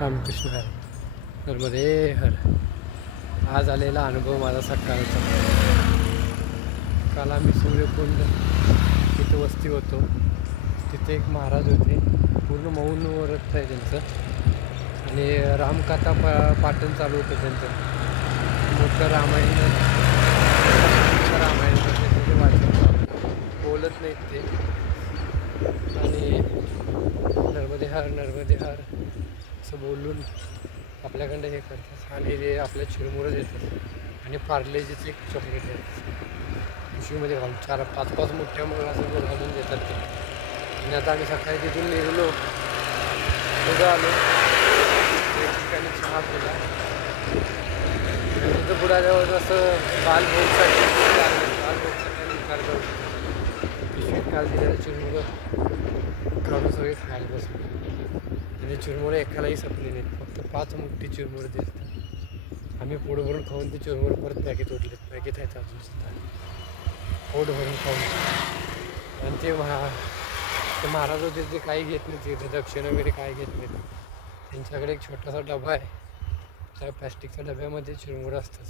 रामकृष्ण हर. नर्मदे हर. आज आलेला अनुभव माझा सकाळचा. काल आम्ही सूर्यकुंड तिथे वस्ती होतो. तिथे एक महाराज होते, पूर्ण मौन व्रत आहे त्यांचं, आणि रामकथा पाठण चालू होतं त्यांचं. मोठं रामायण त्याचे वाचन चालू, बोलत नाहीत ते. आणि नर्मदे हर नर्मदे हर असं बोलून आपल्याकडं हे करतात, आणि ते आपल्या चिरमुरं देतात, आणि पार्लेजीचं एक चॉकलेट देतात पिशवीमध्ये घालून, 4-5 मोठ्या मग असं घालून देतात ते. आणि आता आम्ही सकाळी तिथून निघलो, पुढं आलो, एक ठिकाणी चहा केला, आणि तिथं पुढं आल्यावर असं बालभोगसाठी विचार करतो. पिशवीत काल दिलेलं चिरमुरं काढून सगळे खायला बसलो, आणि चिरमुरं एकालाही संपले नाहीत. फक्त 5 मोठी चिरमुरं दिली. आम्ही पोट भरून खाऊन ते चिरमुरं परत पॅकेट उरलेत, पॅकेट आहेत अजून सुद्धा, पोट भरून खाऊन. आणि ते महाराज होते ते काही घेत नाहीत तिथे, दक्षिण वगैरे काही घेत नाहीत. त्यांच्याकडे एक छोटासा डबा आहे, त्या प्लॅस्टिकच्या डब्यामध्ये चिरमुरं असतात,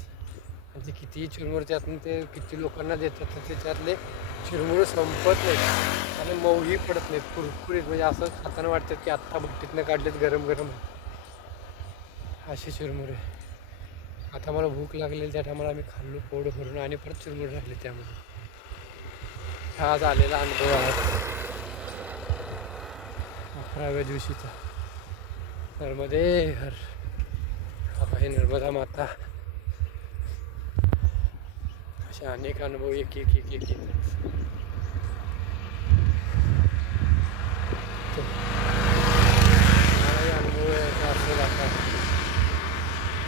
आणि ते कितीही चिरमुरं त्यातून ते किती लोकांना देतात, तर ते त्यातले चिरमुरं संपत नाहीत, आणि मऊही पडत नाहीत, कुरकुरीत, म्हणजे असं खाताना वाटतं की आत्ता भट्टीतनं काढलेत, गरम गरम असे चिरमुरे. आता मला भूक लागलेली, त्या टायमाला आम्ही खाल्लो पोट भरून, आणि परत चिरमुरे राहिले त्यामध्ये. हा आज आलेला अनुभव आहे 11व्या दिवशीचा. नर्मदे हर. आता हे नर्मदा माता. असे अनेक अनुभव एक एक एक एक येतात. अनुभव असेल आता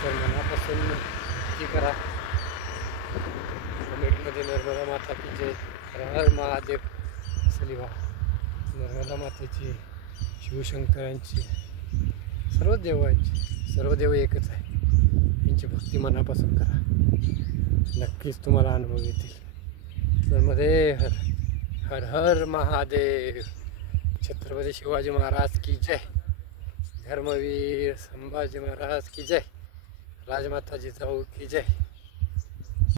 तर मनापासून नक्की करा. कमेंटमध्ये नर्मदा माता की जय, हर हर महादेव असं लिहा. नर्मदा मातेची, शिवशंकरांची, सर्व देवांची, सर्व देव एकच आहे, यांची भक्ती मनापासून करा, नक्कीच तुम्हाला अनुभव येतील. नर्मदे हर. हर हर महादेव. छत्रपती शिवाजी महाराज की जय. धर्मवीर संभाजी महाराज की जय. राजमाता जिजाऊ की जय.